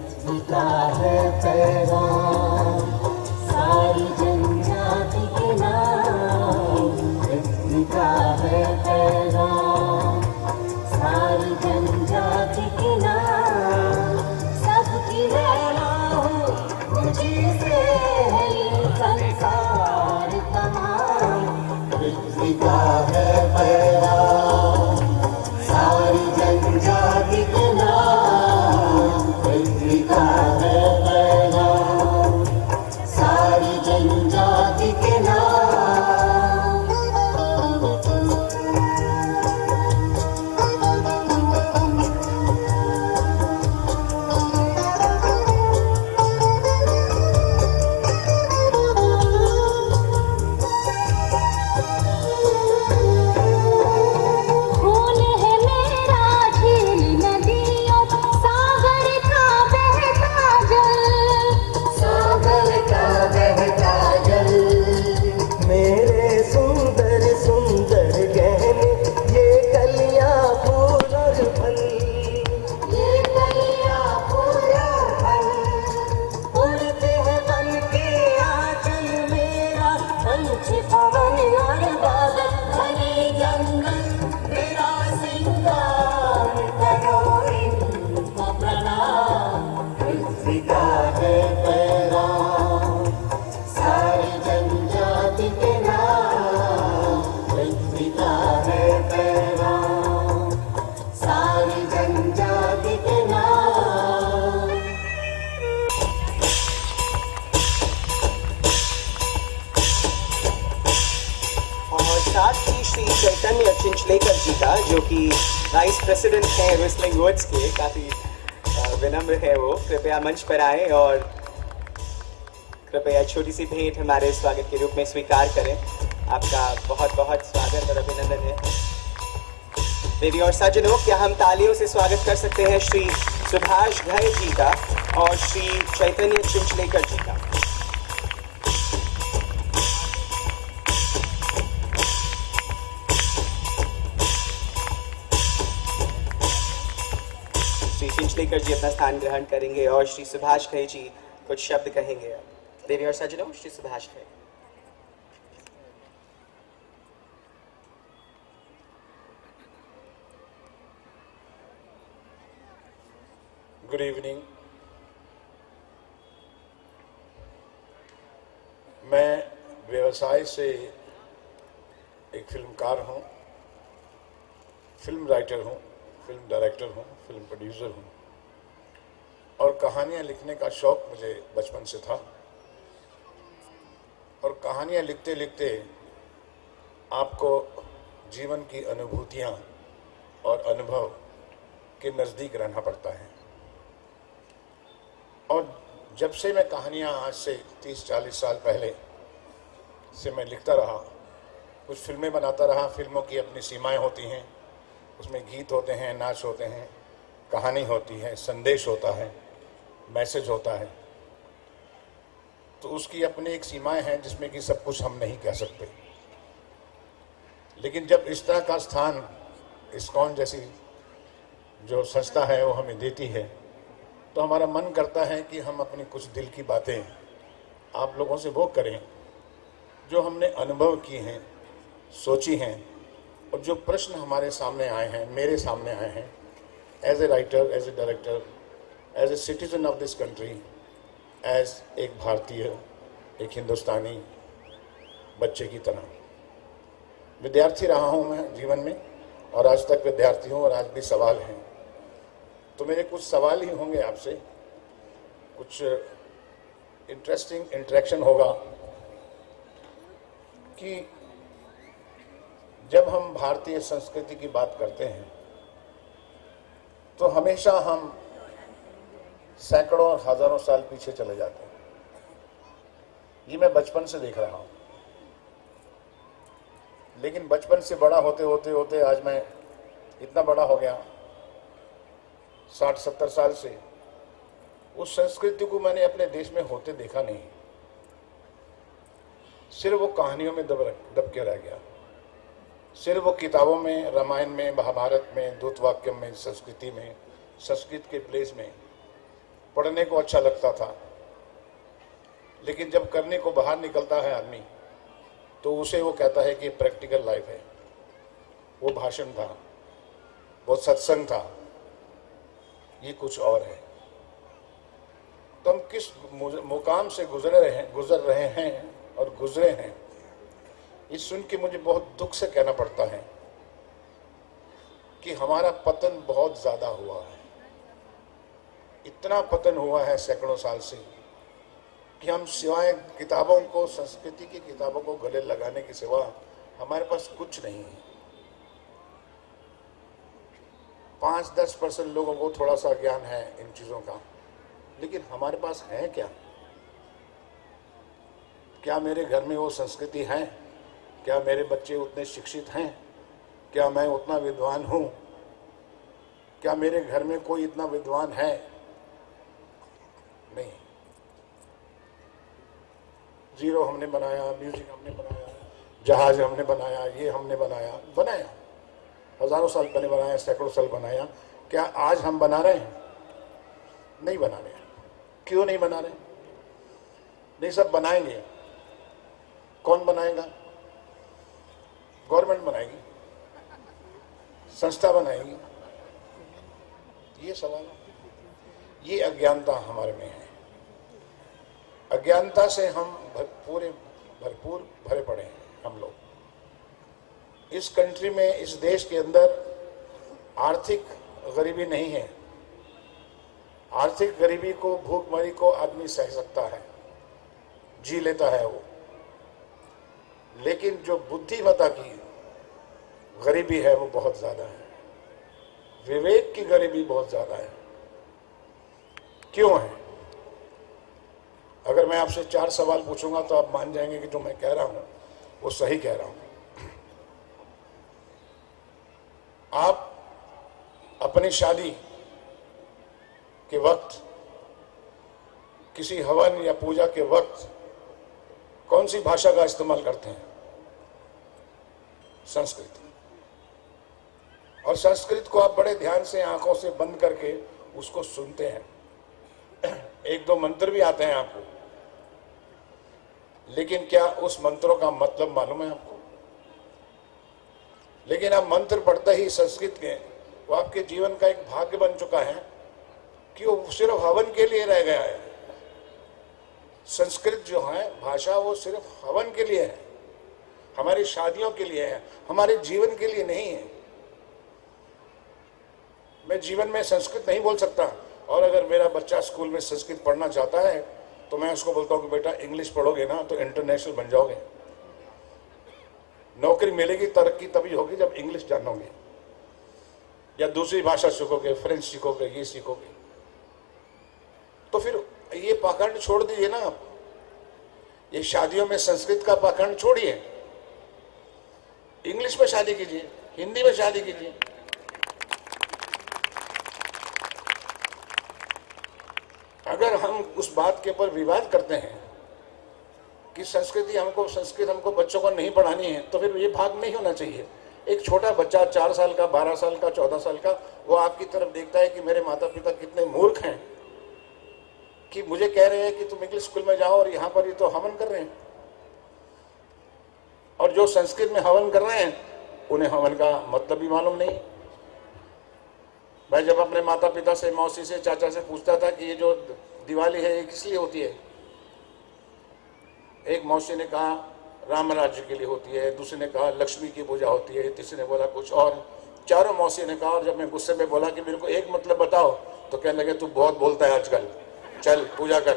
पृथ्वी का है पैगाम, सारी जनजाति के नाम। पृथ्वी का है पैगाम, सारी जनजाति के नाम। सबकी लहरा हो मुझी से है ये संसार तमाम। पृथ्वी का है पैगाम, सारी जनजाति के नाम। पृथ्वी का है पैगाम, सारी जनजाति के नाम। खून है मेरा झील नदियों, सागर का बहता जल। सागर का बहता जल। मेरे सुंदर सुंदर गहने, ये कलियां फूल और फल। ये कलियां फूल और फल। उड़ते हैं बन के आंचल मेरा, पंछ पवन और बादल। घने जंगल मेरा सिंगार, करो इनको प्रणाम। पृथ्वी का है पैगाम, सारी जनजाति के नाम। पृथ्वी का है पैगाम, सारी जनजाति के नाम। और साथ ही श्री चैतन्य चिंचलेकर जी का, जो कि वाइस प्रेसिडेंट हैं रेसलिंग वर्ड्स के, काफ़ी विनम्र है वो। कृपया मंच पर आए और कृपया छोटी सी भेंट हमारे स्वागत के रूप में स्वीकार करें। आपका बहुत बहुत स्वागत और अभिनंदन है। देवी और सज्जनों, क्या हम तालियों से स्वागत कर सकते हैं श्री सुभाष घई जी का और श्री चैतन्य चिंचलेकर जी का। श्री चिंचलेकर जी अपना स्थान ग्रहण करेंगे और श्री सुभाष घई जी कुछ शब्द कहेंगे। देवी और सज्जनों, श्री सुभाष घई। Good evening. मैं व्यवसाय से एक फिल्मकार हूँ, फिल्म राइटर हूँ, फिल्म डायरेक्टर हूँ, फिल्म प्रोड्यूसर हूँ और कहानियाँ लिखने का शौक़ मुझे बचपन से था। और कहानियाँ लिखते लिखते आपको जीवन की अनुभूतियाँ और अनुभव के नज़दीक रहना पड़ता है। और जब से मैं कहानियाँ आज से 30-40 साल पहले से मैं लिखता रहा, कुछ फिल्में बनाता रहा। फिल्मों की अपनी सीमाएं होती हैं, उसमें गीत होते हैं, नाच होते हैं, कहानी होती है, संदेश होता है, मैसेज होता है। तो उसकी अपनी एक सीमाएं हैं जिसमें कि सब कुछ हम नहीं कह सकते। लेकिन जब इस तरह का स्थान इस्कॉन जैसी जो संस्था है वो हमें देती है, तो हमारा मन करता है कि हम अपनी कुछ दिल की बातें आप लोगों से वो करें जो हमने अनुभव की हैं, सोची हैं, और जो प्रश्न हमारे सामने आए हैं, मेरे सामने आए हैं, as a writer, as a director, as a citizen of this country, as एक भारतीय, एक हिंदुस्तानी बच्चे की तरह। विद्यार्थी रहा हूँ मैं जीवन में, और आज तक विद्यार्थी हूँ, और आज भी सवाल हैं। तो मेरे कुछ सवाल ही होंगे आपसे, कुछ इंटरेस्टिंग इंटरेक्शन होगा कि जब हम भारतीय संस्कृति की बात करते हैं तो हमेशा हम सैकड़ों और हजारों साल पीछे चले जाते हैं। ये मैं बचपन से देख रहा हूँ, लेकिन बचपन से बड़ा होते होते होते आज मैं इतना बड़ा हो गया, 60-70 साल से उस संस्कृति को मैंने अपने देश में होते देखा नहीं। सिर्फ वो कहानियों में दब के रह गया, सिर्फ वो किताबों में, रामायण में, महाभारत में, दूतवाक्यम में, संस्कृति में, संस्कृत के प्लेस में पढ़ने को अच्छा लगता था, लेकिन जब करने को बाहर निकलता है आदमी तो उसे वो कहता है कि प्रैक्टिकल लाइफ है। वो भाषण था, वो सत्संग था, ये कुछ और है। तो हम किस मुकाम से गुजर रहे हैं और गुजरे हैं, ये सुन के मुझे बहुत दुख से कहना पड़ता है कि हमारा पतन बहुत ज्यादा हुआ है। इतना पतन हुआ है सैकड़ों साल से कि हम सिवाय किताबों को, संस्कृति की किताबों को गले लगाने के सिवा हमारे पास कुछ नहीं है। 5-10% लोगों को थोड़ा सा ज्ञान है इन चीजों का, लेकिन हमारे पास है क्या? क्या मेरे घर में वो संस्कृति है? क्या मेरे बच्चे उतने शिक्षित हैं? क्या मैं उतना विद्वान हूं? क्या मेरे घर में कोई इतना विद्वान है? नहीं। जीरो हमने बनाया, म्यूजिक हमने बनाया, जहाज हमने बनाया, ये हमने बनाया, हजारों साल पहले बनाया, सैकड़ों साल बनाया। क्या आज हम बना रहे हैं? नहीं बना रहे। क्यों नहीं बना रहे? नहीं, सब बनाएंगे। कौन बनाएगा? गवर्नमेंट बनाएगी, संस्था बनाएगी। ये सवाल है। ये अज्ञानता हमारे में है। अज्ञानता से हम भरपूर भरे पड़े हैं हम लोग। इस कंट्री में, इस देश के अंदर आर्थिक गरीबी नहीं है। आर्थिक गरीबी को, भूखमरी को आदमी सह सकता है, जी लेता है वो। लेकिन जो बुद्धिमत्ता की गरीबी है वो बहुत ज्यादा है। विवेक की गरीबी बहुत ज्यादा है। क्यों है? अगर मैं आपसे 4 सवाल पूछूंगा तो आप मान जाएंगे कि जो मैं कह रहा हूं वो सही कह रहा हूं। आप अपनी शादी के वक्त, किसी हवन या पूजा के वक्त कौन सी भाषा का इस्तेमाल करते हैं? संस्कृत। और संस्कृत को आप बड़े ध्यान से आंखों से बंद करके उसको सुनते हैं। 1-2 मंत्र भी आते हैं आपको, लेकिन क्या उस मंत्रों का मतलब मालूम है आपको? लेकिन आप मंत्र पढ़ते ही संस्कृत के, वो आपके जीवन का एक भाग्य बन चुका है कि वो सिर्फ हवन के लिए रह गया है। संस्कृत जो है भाषा, वो सिर्फ हवन के लिए है, हमारी शादियों के लिए है, हमारे जीवन के लिए नहीं है। मैं जीवन में संस्कृत नहीं बोल सकता, और अगर मेरा बच्चा स्कूल में संस्कृत पढ़ना चाहता है तो मैं उसको बोलता हूँ कि बेटा इंग्लिश पढ़ोगे ना तो इंटरनेशनल बन जाओगे। नौकरी मिलेगी, तरक्की तभी होगी जब इंग्लिश जानोगे या दूसरी भाषा सीखोगे, फ्रेंच सीखोगे, ये सीखोगे। तो फिर ये पाखंड छोड़ दीजिए ना आप। ये शादियों में संस्कृत का पाखंड छोड़िए, इंग्लिश में शादी कीजिए, हिंदी में शादी कीजिए। अगर हम उस बात के ऊपर विवाद करते हैं कि संस्कृत हमको बच्चों को नहीं पढ़ानी है, तो फिर ये भाग नहीं होना चाहिए। एक छोटा बच्चा 4 साल का, 12 साल का, 14 साल का, वो आपकी तरफ देखता है कि मेरे माता पिता कितने मूर्ख हैं कि मुझे कह रहे हैं कि तुम इंग्लिश स्कूल में जाओ और यहाँ पर ये तो हवन कर रहे हैं। और जो संस्कृत में हवन कर रहे हैं उन्हें हवन का मतलब भी मालूम नहीं। मैं जब अपने माता पिता से, मौसी से, चाचा से पूछता था कि ये जो दिवाली है ये किस लिए होती है, एक मौसी ने कहा राम राज्य के लिए होती है, दूसरे ने कहा लक्ष्मी की पूजा होती है, तीसरे ने बोला कुछ और, चारों मौसी ने कहा। और जब मैं गुस्से में बोला कि मेरे को एक मतलब बताओ, तो कहने लगे तू बहुत बोलता है आजकल, चल पूजा कर।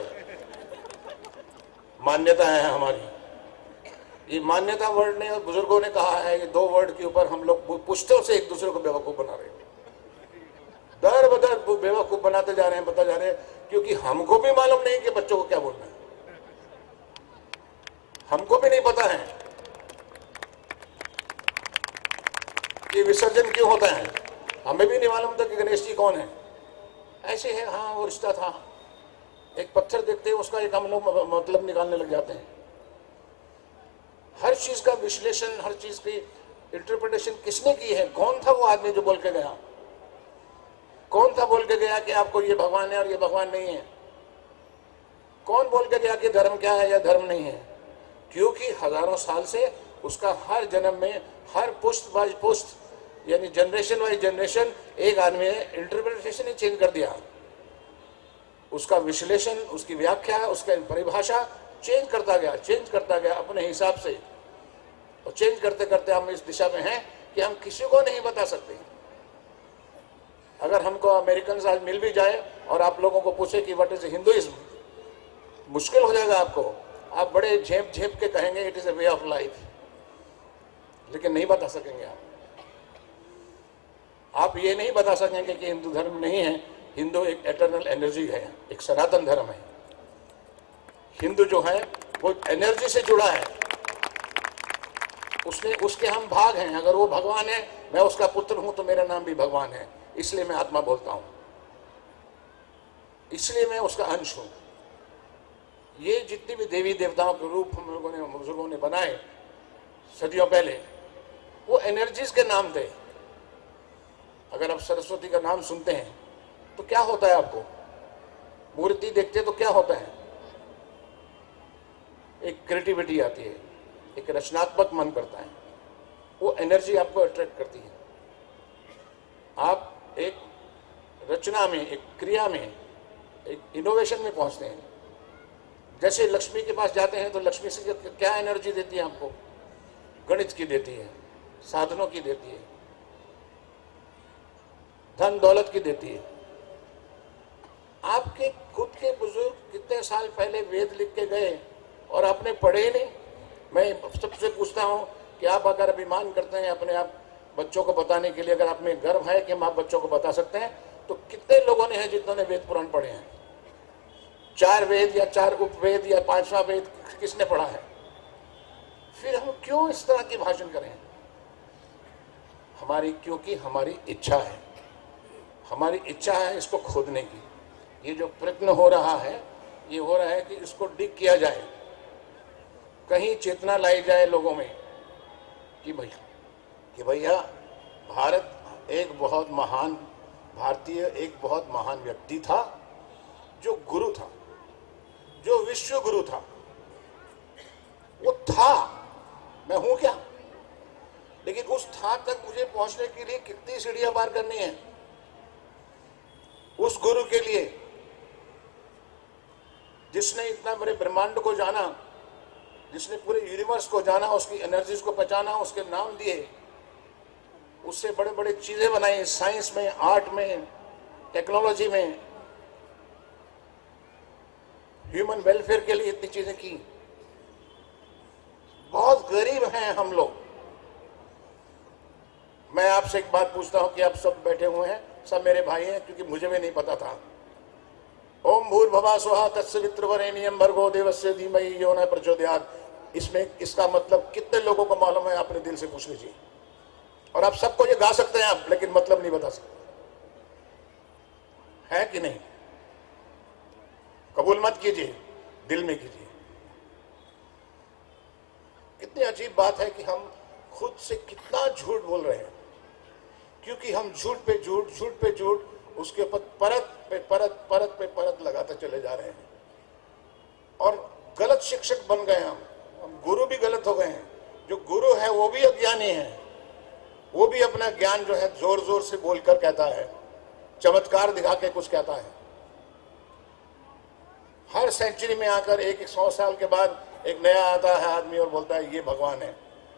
मान्यता है हमारी, ये मान्यता वर्ड नहीं, और बुजुर्गों ने कहा है, ये 2 वर्ड के ऊपर हम लोग पुश्तों से एक दूसरे को बेवकूफ बना रहे हैं। दर बदर बेवकूफ बनाते जा रहे हैं, बता जा रहे हैं, क्योंकि हमको भी मालूम नहीं कि बच्चों को क्या बोलना है। हमको भी नहीं पता है कि विसर्जन क्यों होता है, हमें भी नहीं मालूम था कि गणेश जी कौन है। ऐसे है, हाँ वो रिश्ता था। एक पत्थर देखते हैं उसका एक हम लोग मतलब निकालने लग जाते हैं। हर चीज का विश्लेषण, हर चीज की इंटरप्रिटेशन किसने की है? कौन था वो आदमी जो बोल के गया? कौन था बोल के गया कि आपको ये भगवान है और ये भगवान नहीं है? कौन बोल के गया कि धर्म क्या है या धर्म नहीं है? क्योंकि हजारों साल से उसका हर जन्म में, हर पुश्त बाय पुश्त, यानी जनरेशन बाय जनरेशन, एक आदमी ने इंटरप्रिटेशन ही चेंज कर दिया। उसका विश्लेषण, उसकी व्याख्या, उसकी परिभाषा चेंज करता गया अपने हिसाब से। और चेंज करते करते हम इस दिशा में हैं कि हम किसी को नहीं बता सकते। अगर हमको अमेरिकन आज मिल भी जाए और आप लोगों को पूछे कि व्हाट इज हिंदुइज्म, मुश्किल हो जाएगा आपको। आप बड़े झेप झेप के कहेंगे it is a way of life, लेकिन नहीं बता सकेंगे आप ये नहीं बता सकेंगे कि हिंदू धर्म नहीं है। हिंदू एक एटर्नल एनर्जी है, एक सनातन धर्म है। हिंदू जो है वो एनर्जी से जुड़ा है, उसके हम भाग हैं। अगर वो भगवान है, मैं उसका पुत्र हूं, तो मेरा नाम भी भगवान है, इसलिए मैं आत्मा बोलता हूं, इसलिए मैं उसका अंश हूं। ये जितनी भी देवी देवताओं के रूप हम लोगों ने, बुजुर्गों ने बनाए सदियों पहले, वो एनर्जीज के नाम थे। अगर आप सरस्वती का नाम सुनते हैं तो क्या होता है? आपको मूर्ति देखते हैं तो क्या होता है? एक क्रिएटिविटी आती है, एक रचनात्मक मन करता है, वो एनर्जी आपको अट्रैक्ट करती है। आप एक रचना में, एक क्रिया में, एक इनोवेशन में पहुंचते हैं। जैसे लक्ष्मी के पास जाते हैं तो लक्ष्मी से क्या एनर्जी देती है आपको? गणित की देती है, साधनों की देती है, धन दौलत की देती है। आपके खुद के बुजुर्ग कितने साल पहले वेद लिख के गए और आपने पढ़े ही नहीं। मैं सबसे पूछता हूं कि आप अगर अभिमान करते हैं अपने आप बच्चों को बताने के लिए, अगर आप में गर्व है कि हम आप बच्चों को बता सकते हैं, तो कितने लोगों ने हैं जिन्होंने वेद पुराण पढ़े हैं? 4 वेद या 4 उपवेद या 5वां वेद किसने पढ़ा है? फिर हम क्यों इस तरह की भाषण करें? क्योंकि हमारी इच्छा है, हमारी इच्छा है इसको खोदने की। ये जो प्रयत्न हो रहा है, ये हो रहा है कि इसको डिग किया जाए, कहीं चेतना लाई जाए लोगों में कि भैया भारत एक बहुत महान भारतीय, एक बहुत महान व्यक्ति था, जो गुरु था, जो विश्व गुरु था। वो था, मैं हूं क्या? लेकिन उस था तक मुझे पहुंचने के लिए कितनी सीढ़ियां पार करनी है? उस गुरु के लिए जिसने इतना बड़े ब्रह्मांड को जाना, जिसने पूरे यूनिवर्स को जाना, उसकी एनर्जीज को पहचाना, उसके नाम दिए, उससे बड़े बड़े चीजें बनाई, साइंस में, आर्ट में, टेक्नोलॉजी में, ह्यूमन वेलफेयर के लिए इतनी चीजें की। बहुत गरीब हैं हम लोग। मैं आपसे एक बात पूछता हूं कि आप सब बैठे हुए हैं, सब मेरे भाई हैं, क्योंकि मुझे भी नहीं पता था। ओम भूर्भुवः स्वः तत्सवितुर्वरेण्यं भर्गो देवस्य धीमहि यो न प्रचोदयात्, इसमें इसका मतलब कितने लोगों को मालूम है? अपने दिल से पूछ लीजिए। और आप सबको ये गा सकते हैं आप, लेकिन मतलब नहीं बता सकते, है कि नहीं? कबूल मत कीजिए, दिल में कीजिए। कितनी अजीब बात है कि हम खुद से कितना झूठ बोल रहे हैं, क्योंकि हम झूठ पे झूठ, झूठ पे झूठ, उसके ऊपर परत पे परत, परत पे परत लगाते चले जा रहे हैं। और गलत शिक्षक बन गए हम गुरु भी गलत हो गए हैं। जो गुरु है वो भी अज्ञानी है, वो भी अपना ज्ञान जो है जोर जोर से बोलकर कहता है, चमत्कार दिखा के कुछ कहता है। हर सेंचुरी में आकर 100 साल के बाद एक नया आता है आदमी और बोलता है ये भगवान है,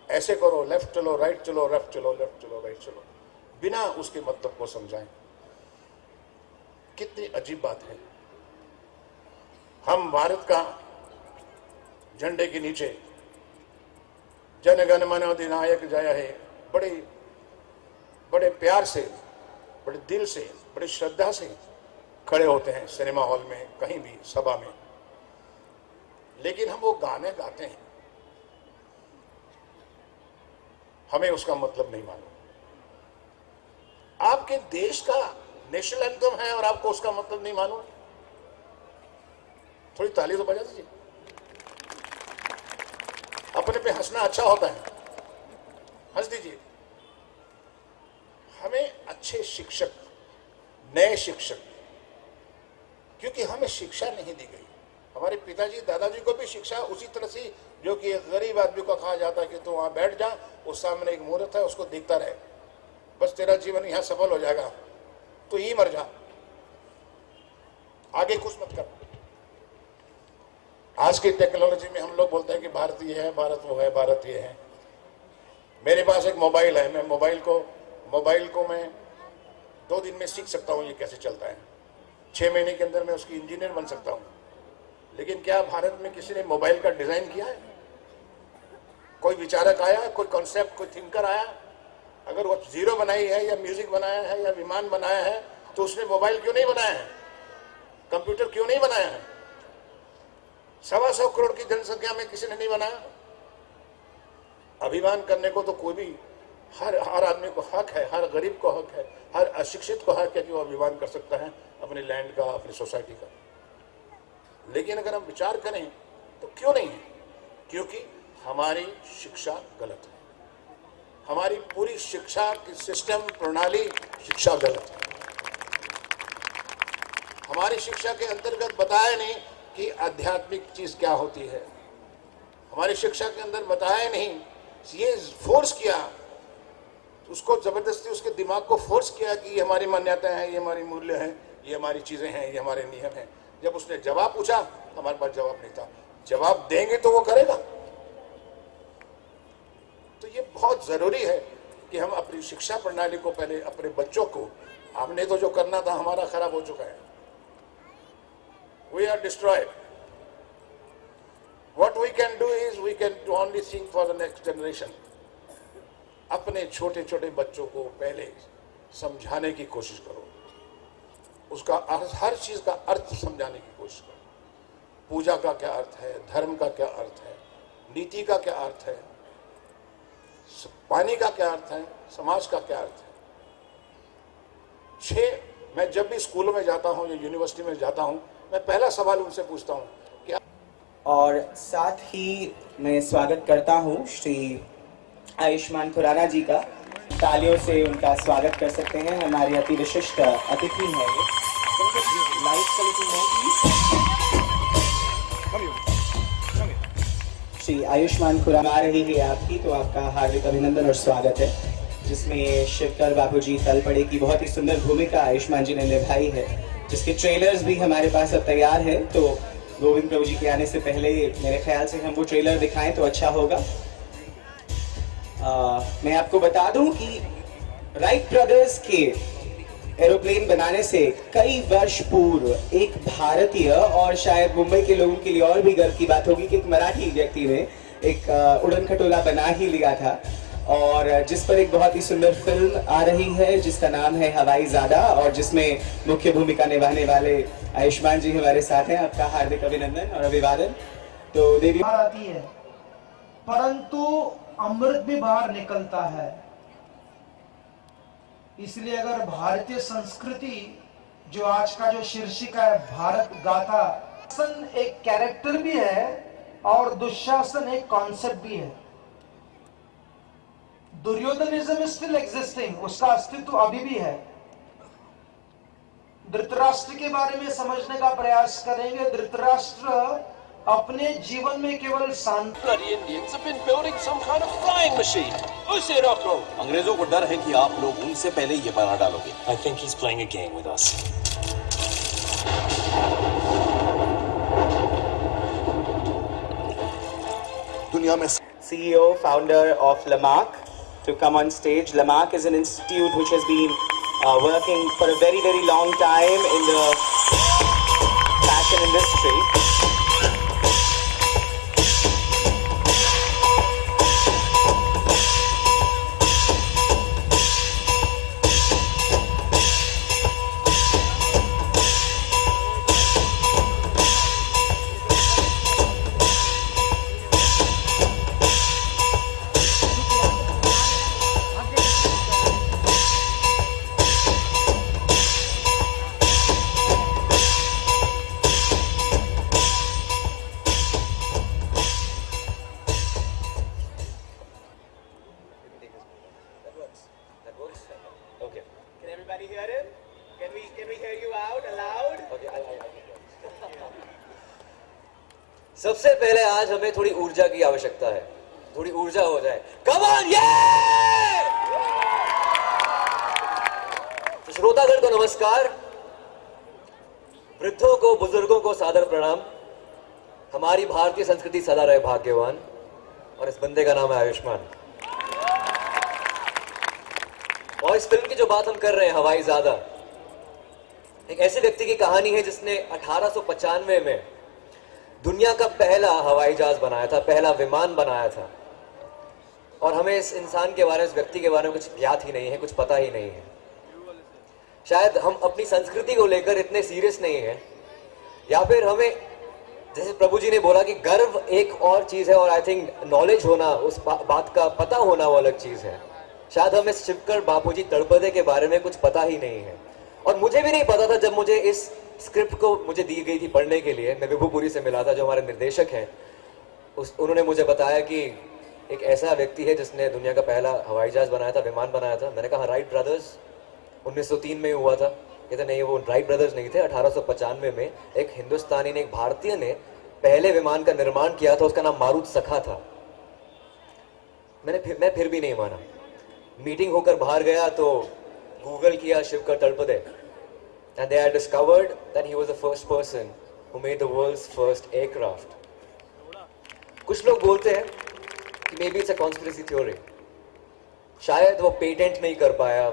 ऐसे करो, लेफ्ट चलो, राइट चलो, लेफ्ट चलो, लेफ्ट चलो, राइट चलो, बिना उसके मतलब को समझाएं। कितनी अजीब बात है। हम भारत का झंडे के नीचे जन गण मन अधिनायक जय है, बड़े प्यार से, बड़े दिल से, बड़ी श्रद्धा से खड़े होते हैं सिनेमा हॉल में, कहीं भी सभा में, लेकिन हम वो गाने गाते हैं, हमें उसका मतलब नहीं मालूम। आपके देश का नेशनल एंथम है और आपको उसका मतलब नहीं मालूम? थोड़ी ताली तो बजा दीजिए। अपने पे हंसना अच्छा होता है, हंस दीजिए। हमें अच्छे शिक्षक, नए शिक्षक, क्योंकि हमें शिक्षा नहीं दी गई। हमारे पिताजी दादाजी को भी शिक्षा उसी तरह से, जो कि एक गरीब आदमी को कहा जाता है कि तू वहां बैठ जा, उस सामने एक मूर्त है उसको देखता रहे, बस तेरा जीवन यहाँ सफल हो जाएगा, तो ही मर जा, आगे कुछ मत कर। आज की टेक्नोलॉजी में हम लोग बोलते हैं कि भारत ये है, भारत वो है, भारत ये है। मेरे पास एक मोबाइल है, मैं मोबाइल को मैं 2 दिन में सीख सकता हूँ ये कैसे चलता है, 6 महीने के अंदर मैं उसकी इंजीनियर बन सकता हूँ। लेकिन क्या भारत में किसी ने मोबाइल का डिजाइन किया है? कोई विचारक आया, कोई कॉन्सेप्ट, कोई थिंकर आया? अगर वो जीरो बनाई है या म्यूजिक बनाया है या विमान बनाया है, तो उसने मोबाइल क्यों नहीं बनाया है? कंप्यूटर क्यों नहीं बनाया है? 125 करोड़ की जनसंख्या में किसी ने नहीं बनाया। अभिमान करने को तो कोई भी, हर आदमी को हक है, हर गरीब को हक है, हर अशिक्षित को हक है कि वो अभिमान कर सकता है अपने लैंड का, अपनी सोसाइटी का। लेकिन अगर हम विचार करें तो क्यों नहीं है? क्योंकि हमारी शिक्षा गलत है, हमारी पूरी शिक्षा की सिस्टम, प्रणाली शिक्षा गलत है। हमारी शिक्षा के अंतर्गत बताया नहीं कि आध्यात्मिक चीज क्या होती है, हमारी शिक्षा के अंदर बताया नहीं, ये फोर्स किया, उसको जबरदस्ती उसके दिमाग को फोर्स किया कि ये हमारी मान्यताएं हैं, ये हमारी मूल्य हैं, ये हमारी चीजें हैं, ये हमारे नियम हैं। जब उसने जवाब पूछा, हमारे पास जवाब नहीं था। जवाब देंगे तो वो करेगा। तो ये बहुत जरूरी है कि हम अपनी शिक्षा प्रणाली को पहले, अपने बच्चों को, हमने तो जो करना था हमारा खराब हो चुका है। We are destroyed. What we can do is we can only think for the next generation. अपने छोटे छोटे बच्चों को पहले समझाने की कोशिश करो, उसका हर चीज का अर्थ समझाने की कोशिश करो। पूजा का क्या अर्थ है, धर्म का क्या अर्थ है, नीति का क्या अर्थ है, पानी का क्या अर्थ है, समाज का क्या अर्थ है। मैं जब भी स्कूलों में जाता हूँ या यूनिवर्सिटी में जाता हूँ, मैं पहला सवाल उनसे पूछता हूँ कि और साथ ही मैं स्वागत करता हूँ श्री आयुष्मान खुराना जी का। तालियों से उनका स्वागत कर सकते हैं, हमारे अति विशिष्ट अतिथि हैं ये। श्री आयुष्मान खुराना आ रही है आपकी, तो आपका हार्दिक अभिनंदन और स्वागत है, जिसमें शिवकर बाबूजी तलपड़े की बहुत ही सुंदर भूमिका आयुष्मान जी ने निभाई है, जिसके ट्रेलर्स भी हमारे पास अब तैयार है। तो गोविंद प्रभु जी के आने से पहले मेरे ख्याल से हम वो ट्रेलर दिखाएं तो अच्छा होगा। मैं आपको बता दूं कि राइट ब्रदर्स के एरोप्लेन बनाने से कई वर्ष पूर्व एक भारतीय, और शायद मुंबई के लोगों के लिए और भी गर्व की बात होगी कि एक मराठी व्यक्ति ने एक उड़न खटोला बना ही लिया था, और जिस पर एक बहुत ही सुंदर फिल्म आ रही है जिसका नाम है हवाई ज़ादा, और जिसमें मुख्य भूमिका निभाने वाले आयुष्मान जी हमारे साथ हैं। आपका हार्दिक अभिनंदन और अभिवादन। तो देवी आती है, परंतु अमृत भी बाहर निकलता है। इसलिए अगर भारतीय संस्कृति, जो आज का जो शीर्षिका है भारत गाथा, शासन एक कैरेक्टर भी है और दुशासन एक कॉन्सेप्ट भी है। दुर्योधनिज्म इज स्टिल एग्जिस्टिंग, उसका अस्तित्व अभी भी है। धृतराष्ट्र के बारे में समझने का प्रयास करेंगे। धृतराष्ट्र अपने जीवन में केवल शांति। Bloody Indians have been building some kind of flying machine. उसे रोको। अंग्रेजों को डर है कि आप लोग उनसे पहले ये बना डालोगे। I think he's playing a game with us. दुनिया में CEO, founder of Lamarck, to come on stage. Lamarck is an institute which has been working for a very, very long time in the fashion industry. सबसे पहले आज हमें थोड़ी ऊर्जा की आवश्यकता है, थोड़ी ऊर्जा हो जाए। कम ऑन ये! तो श्रोतागण को नमस्कार, वृद्धों को, बुजुर्गों को सादर प्रणाम। हमारी भारतीय संस्कृति सदा रहे भाग्यवान, और इस बंदे का नाम है आयुष्मान। और इस फिल्म की जो बात हम कर रहे हैं, हवाईजादा, एक ऐसे व्यक्ति की कहानी है जिसने 1895 में दुनिया का पहला हवाई जहाज बनाया था, पहला विमान बनाया था। और हमें इस इंसान के बारे में, इस व्यक्ति के बारे में कुछ ज्ञात ही नहीं है, कुछ पता ही नहीं है। शायद हम अपनी संस्कृति को लेकर इतने सीरियस नहीं हैं, या फिर हमें, जैसे प्रभु जी ने बोला कि गर्व एक और चीज है, और आई थिंक नॉलेज होना, उस बात का पता होना वो अलग चीज है। शायद हमें शिवकर बापूजी तड़पदे के बारे में कुछ पता ही नहीं है। और मुझे भी नहीं पता था, जब मुझे इस स्क्रिप्ट को मुझे दी गई थी पढ़ने के लिए। मैं विभुपुरी से मिला था, जो हमारे निर्देशक हैं। उन्होंने मुझे बताया कि एक ऐसा व्यक्ति है जिसने दुनिया का पहला हवाई जहाज बनाया था, विमान बनाया था। मैंने कहा राइट ब्रदर्स, 1903 में हुआ था। कहते नहीं, वो राइट ब्रदर्स नहीं थे। 1895 में एक हिंदुस्तानी ने, एक भारतीय ने पहले विमान का निर्माण किया था। उसका नाम मारुत सखा था। मैं फिर भी नहीं माना। मीटिंग होकर बाहर गया तो गूगल किया Shivkar तड़पदे, and they had discovered that he was the first person who made the world's first aircraft. कुछ लोग बोलते हैं कि maybe it's a conspiracy theory. शायद वो पेटेंट नहीं कर पाया।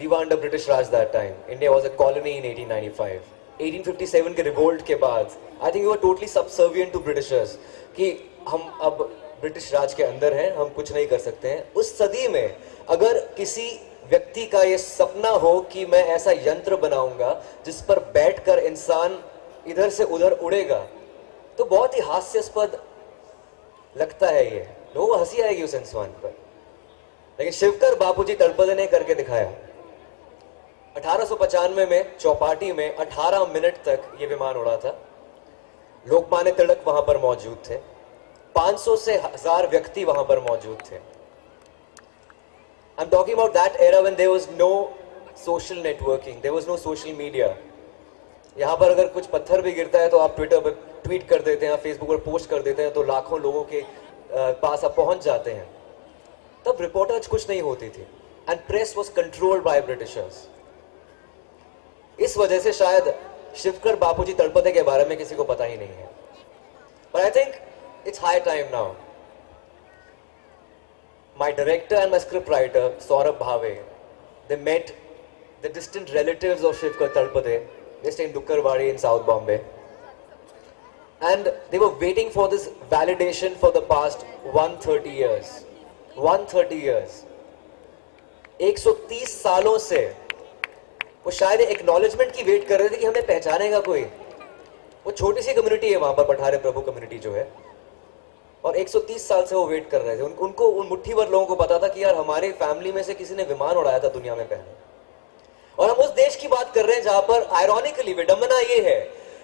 We were under British Raj that time. India was a colony in 1895. 1857 के रिवोल्ट के बाद I think we were totally subservient to Britishers, कि हम अब ब्रिटिश राज के अंदर हैं, हम कुछ नहीं कर सकते हैं। उस सदी में अगर किसी व्यक्ति का ये सपना हो कि मैं ऐसा यंत्र बनाऊंगा जिस पर बैठकर इंसान इधर से उधर उड़ेगा, तो बहुत ही हास्यास्पद लगता है ये। लोगों को हंसी आएगी उस इंसान पर, लेकिन शिवकर बापूजी तड़पदे ने करके दिखाया। 1895 में चौपाटी में 18 मिनट तक ये विमान उड़ा था। लोकमान्य तिलक वहां पर मौजूद थे। 500 से 1000 व्यक्ति वहां पर मौजूद थे। I'm talking about that era when there was no social networking, there was no social media. यहाँ पर अगर कुछ पत्थर भी गिरता है तो आप ट्विटर पर ट्वीट कर देते हैं, फेसबुक पर पोस्ट कर देते हैं, तो लाखों लोगों के पास आप पहुंच जाते हैं। तब रिपोर्टर्स कुछ नहीं होती थी, and press was controlled by Britishers. इस वजह से शायद शिवकर बापूजी तड़पदे के बारे में किसी को पता ही नहीं है। But I think it's high time now. My director and my scriptwriter, Saurabh Bhave, they met the distant relatives of Shivkar Talpade. They stay in Dukkarwadi in South Bombay. And they were waiting for this validation for the past 130 years. 130 years. 130 सालों से वो शायद acknowledgement की wait कर रहे थे कि हमें पहचानेगा कोई। वो छोटी सी कम्युनिटी है वहां पर, पठारे प्रभु कम्युनिटी जो है, और 130 साल से वो वेट कर रहे थे। उनको, उन मुट्ठी भर लोगों को पता था कि यार हमारे फैमिली में से किसी ने विमान उड़ाया था दुनिया में पहले। और हम उस देश की बात कर रहे हैं जहां पर आयरॉनिकली विडंबना ये है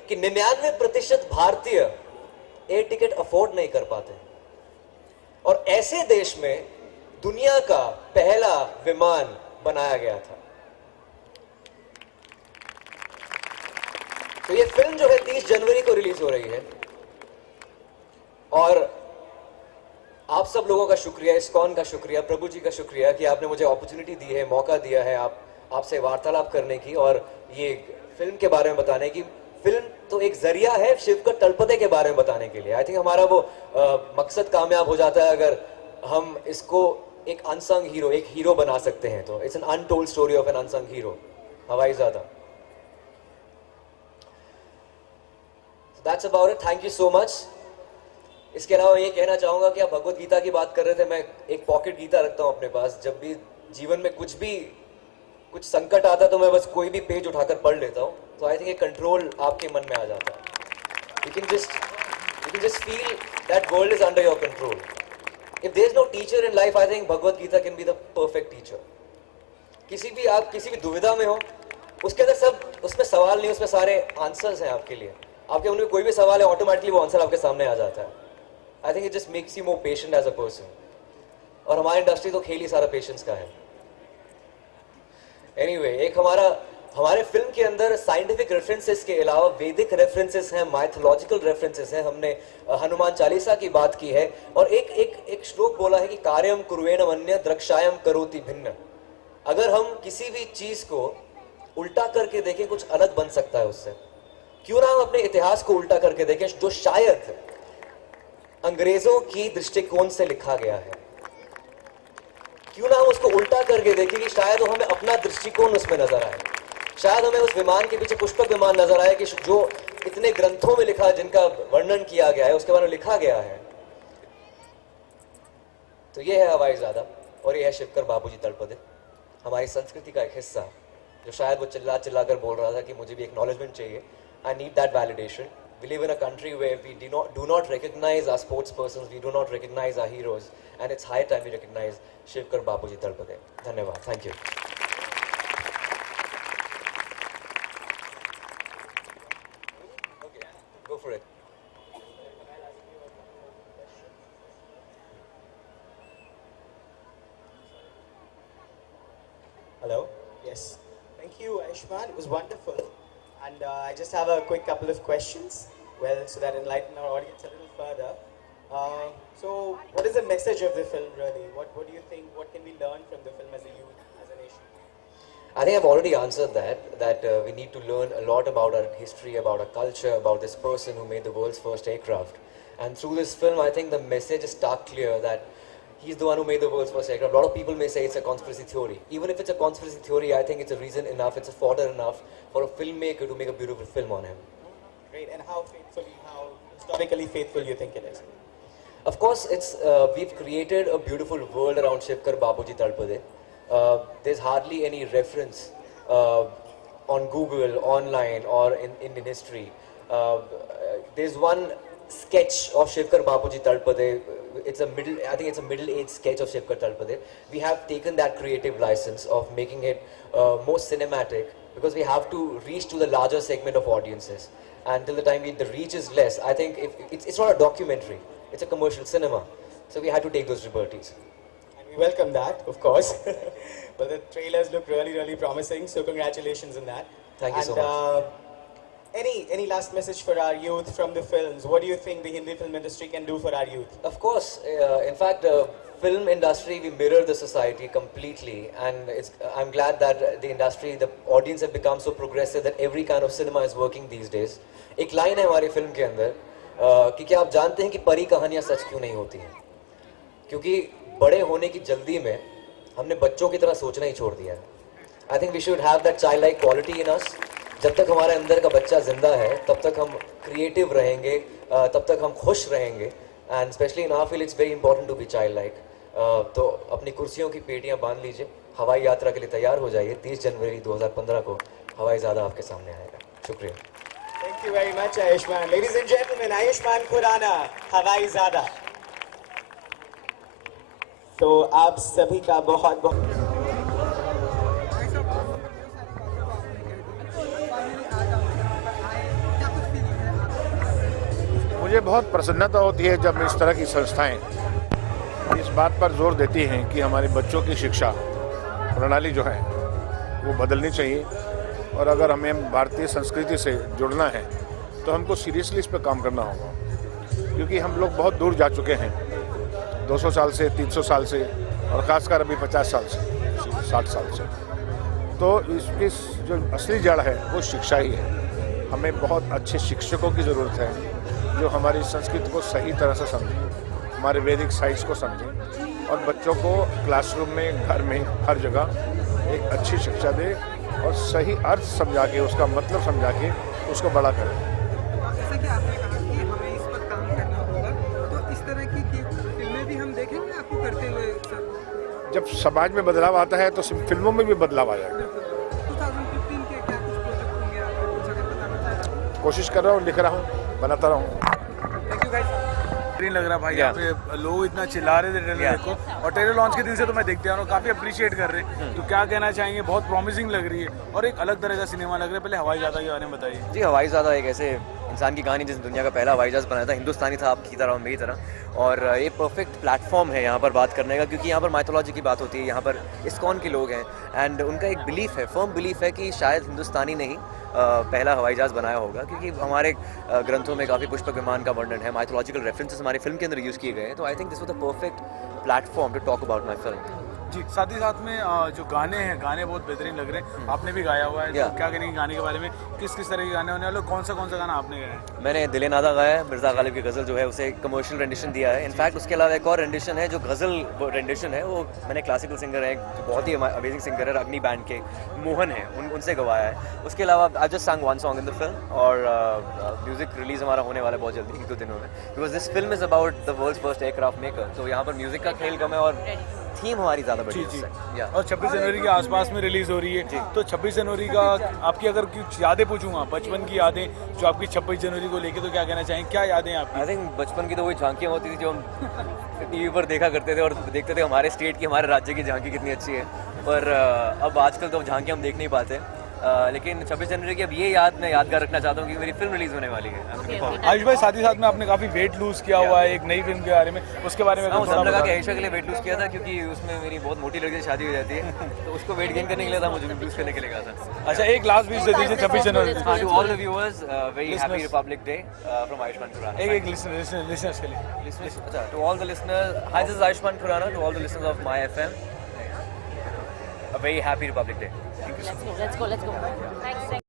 कि 99% भारतीय एयर टिकट अफोर्ड नहीं कर पाते, और ऐसे देश में दुनिया का पहला विमान बनाया गया था। तो ये फिल्म जो है 30 जनवरी को रिलीज हो रही है, और आप सब लोगों का शुक्रिया, इस्कॉन का शुक्रिया, प्रभु जी का शुक्रिया कि आपने मुझे अपॉर्चुनिटी दी है, मौका दिया है आपसे वार्तालाप करने की और ये फिल्म के बारे में बताने की। फिल्म तो एक जरिया है शिवकर तड़पदे के बारे में बताने के लिए। आई थिंक हमारा वो मकसद कामयाब हो जाता है अगर हम इसको एक अनसंग हीरो, एक हीरो बना सकते हैं। तो it's an untold story of an unsung hero, Hawaizaada. That's about it, thank you so much. इसके अलावा ये कहना चाहूंगा कि आप भगवत गीता की बात कर रहे थे, मैं एक पॉकेट गीता रखता हूं अपने पास। जब भी जीवन में कुछ संकट आता है तो मैं बस कोई भी पेज उठाकर पढ़ लेता हूं, तो आई थिंक ये कंट्रोल आपके मन में आ जाता है। You can just feel that world is under your control. If there is no teacher in life, I think Bhagavad Gita can be the perfect teacher. आप किसी भी दुविधा में हो, उसके अंदर सब, उसमें सवाल नहीं, उसमें सारे आंसर्स हैं आपके लिए। आपके मन में कोई भी सवाल है, ऑटोमेटिकली वो आंसर आपके सामने आ जाता है। I think it just makes you more patient as a person, और हमारी इंडस्ट्री तो खेल ही सारा पेशेंस का है। एनीवे, एक हमारा हमारे फिल्म के अंदर साइंटिफिक रेफरेंसेस के अलावा वैदिक रेफरेंसेस हैं, माइथोलॉजिकल रेफरेंसेस हैं। हमने हनुमान चालीसा की बात की है और एक श्लोक बोला है कि कार्यम कुर्वेण अन्य द्रक्षायम करोति भिन्न। अगर हम किसी भी चीज को उल्टा करके देखें कुछ अलग बन सकता है उससे। क्यों ना हम अपने इतिहास को उल्टा करके देखें जो शायद अंग्रेजों की दृष्टिकोण से लिखा गया है। क्यों ना हम उसको उल्टा करके देखें कि शायद वो हमें अपना दृष्टिकोण उसमें नजर आए। शायद हमें उस विमान के पीछे पुष्पक विमान नजर आए कि जो इतने ग्रंथों में लिखा, जिनका वर्णन किया गया है, उसके बारे में लिखा गया है। तो ये है हवाईजादा और ये है शिवकर बाबूजी तड़पदे, हमारी संस्कृति का एक हिस्सा जो शायद वो चिल्ला चिल्ला कर बोल रहा था कि मुझे भी एक्नॉलेजमेंट चाहिए। I need that validation. We live in a country where we do not recognize our sports persons, we do not recognize our heroes, and it's high time we recognize Shivkar Babuji Talpade. Dhanyavad. Thank you. Okay, go for it. Hello. Yes. Thank you, Ayushmann. It was wonderful. And I just have a quick couple of questions, well, so that enlighten our audience a little further. So, what is the message of the film, really? What do you think? What can we learn from the film as a youth, as a nation? I think I've already answered that we need to learn a lot about our history, about our culture, about this person who made the world's first aircraft. And through this film, I think the message is stark clear that he's the one who made the world's first aircraft. A lot of people may say it's a conspiracy theory. Even if it's a conspiracy theory, I think it's a reason enough, it's a fodder enough for a filmmaker to make a beautiful film on him. Great. And how historically faithful you think it is? Of course, we've created a beautiful world around Shivkar Babuji Talpade. There's hardly any reference on Google, online, or in history. There's one sketch of Shivkar Babuji Talpade. I think it's a middle-aged sketch of Shivkar Talpade. We have taken that creative license of making it more cinematic because we have to reach to the larger segment of audiences. And till the time the reach is less, I think it's not a documentary. It's a commercial cinema. So we had to take those liberties. And we welcome that, of course. But the trailers look really, really promising. So congratulations on that. Thank you so much. Any last message for our youth from the films? What do you think the Hindi film industry can do for our youth? Of course, in fact, film industry, we mirror the society completely, and I'm glad that the industry, the audience have become so progressive that every kind of cinema is working these days. एक line है हमारी film के अंदर कि क्या आप जानते हैं कि परी कहानियां सच क्यों नहीं होती हैं? क्योंकि बड़े होने की जल्दी में हमने बच्चों की तरह सोचना ही छोड़ दिया है. I think we should have that childlike quality in us. जब तक हमारे अंदर का बच्चा जिंदा है तब तक हम क्रिएटिव रहेंगे, तब तक हम खुश रहेंगे. And specially in our field it's very important to be childlike. तो अपनी कुर्सियों की पेटियां बांध लीजिए, हवाई यात्रा के लिए तैयार हो जाइए. 30 जनवरी 2015 को हवाईजादा आपके सामने आएगा. शुक्रिया. Thank you very much, Ayushmann. Ladies and gentlemen, Ayushmann Khurrana, Hawaizaada. तो आप सभी का बहुत बहुत मुझे बहुत प्रसन्नता होती है जब इस तरह की संस्थाएं इस बात पर जोर देती हैं कि हमारे बच्चों की शिक्षा प्रणाली जो है वो बदलनी चाहिए. और अगर हमें भारतीय संस्कृति से जुड़ना है तो हमको सीरियसली इस पर काम करना होगा, क्योंकि हम लोग बहुत दूर जा चुके हैं 200 साल से, 300 साल से, और ख़ासकर अभी 50 साल से, 60 साल से. तो इसकी जो असली जड़ है वो शिक्षा ही है. हमें बहुत अच्छे शिक्षकों की ज़रूरत है जो हमारी संस्कृति को सही तरह से समझें, हमारे वैदिक साइंस को समझें और बच्चों को क्लासरूम में, घर में, हर जगह एक अच्छी शिक्षा दे और सही अर्थ समझा के, उसका मतलब समझा के उसको बड़ा करें. जैसा कि आपने कहा कि हमें इस पर काम करना होगा, तो इस तरह की फिल्में भी हम देखेंगे आपको करते हुए सर? जब समाज में बदलाव आता है तो फिल्मों में भी बदलाव आ जाएगा. 2015 के क्या कुछ प्रोजेक्ट होंगे, आपको कुछ अगर बताना चाहें? कोशिश कर रहा हूँ, लिख रहा हूँ, बनाता रहा हूँ. Thank you guys. नहीं लग रहा भाई, यहाँ पे लोग इतना चिल्ला रहे थे ट्रेलर को, और ट्रेलर लॉन्च के दिन से तो मैं देखते आ रहा हूँ, काफ़ी अप्रिशिएट कर रहे हैं. तो क्या कहना चाहेंगे? बहुत प्रॉमिसिंग लग रही है और एक अलग तरह का सिनेमा लग रहा है. पहले हवाईजादा के बारे में बताइए. जी, हवाईजादा एक ऐसे इंसान की कहानी जिस दुनिया का पहला हवाई जहाज़ बनाया था, हिंदुस्तानी था, आपकी तरह मेरी तरह। और ये परफेक्ट प्लेटफॉर्म है यहाँ पर बात करने का, क्योंकि यहाँ पर माइथोलॉजी की बात होती है, यहाँ पर इस्कॉन के लोग हैं एंड उनका एक बिलीफ है, फर्म बिलीफ है कि शायद हिंदुस्तानी ने ही पहला हवाई जहाज़ बनाया होगा, क्योंकि हमारे ग्रंथों में काफ़ी पुष्पक विमान का वर्णन है, माइथोलॉजिकल रेफरेंसेस हमारे फिल्म के अंदर यूज़ किए गए हैं। तो I think this was the perfect platform to talk about my film. जी, साथ ही साथ में जो गाने हैं, गाने बहुत बेहतरीन लग रहे हैं। आपने भी गाया हुआ है, तो क्या कहेंगे गाने के बारे में? किस किस तरह के गाने होने वाले, कौन सा गाना आपने गाया है? मैंने दिल नादा गाया है, मिर्ज़ा गालिब की गज़ल जो है उसे एक कमर्शियल रेंडिशन दिया है। इनफैक्ट उसके अलावा एक और रेंडिशन है जो गज़ल रेंडिशन है, वो मैंने क्लासिकल सिंगर है, बहुत ही अमेजिंग सिंगर है, अग्नि बैंड के मोहन है, उनसे गवाया है। उसके अलावा I just sang one song in the film, और म्यूज़िक रिलीज़ हमारा होने वाला है बहुत जल्दी, 1-2 दिनों में, because this film is about the world's first aircraft maker. तो यहाँ पर म्यूज़िक का खेल कम है और थीम हमारी ज़्यादा बड़ी है। और 26 जनवरी के आसपास में रिलीज़ हो रही है, तो 26 जनवरी का आपकी अगर कुछ यादें पूछूंगा, बचपन की यादें जो आपकी 26 जनवरी को लेके, तो क्या कहना चाहेंगे, क्या यादें आपकी? आई थिंक बचपन की तो वही झांकियाँ होती थी जो हम टीवी पर देखा करते थे, और देखते थे हमारे स्टेट की, हमारे राज्य की झांकी कितनी अच्छी है। पर अब आजकल तो झांकियाँ हम देख नहीं पाते, लेकिन 26 जनवरी की अब ये याद मैं यादगार रखना चाहता हूँ कि मेरी फिल्म रिलीज़ होने वाली है। आयुष भाई, साथ ही साथ में आपने काफ़ी वेट लूज़ किया हुआ है एक नई फिल्म के बारे में, उसके बारे में सब लगा कि आयशा के लिए वेट लूज़ किया था, क्योंकि उसमें मेरी बहुत मोटी लड़की से शादी हो जाती है, तो उसको वेट गेन करने के लिए था, मुझे लूज़ करने के लिए कहा था। अच्छा, एक लास्ट विश दे दीजिए 26 जनवरी। हाँ, to all the viewers, very happy Republic Day from Ayushmann Khurrana. एक लिसनर्स के लिए। अच्छा, to all the listeners, hi this is Ayushmann Khurrana, to all the listeners of my FM, a very happy Republic Day. Let's go. Thanks.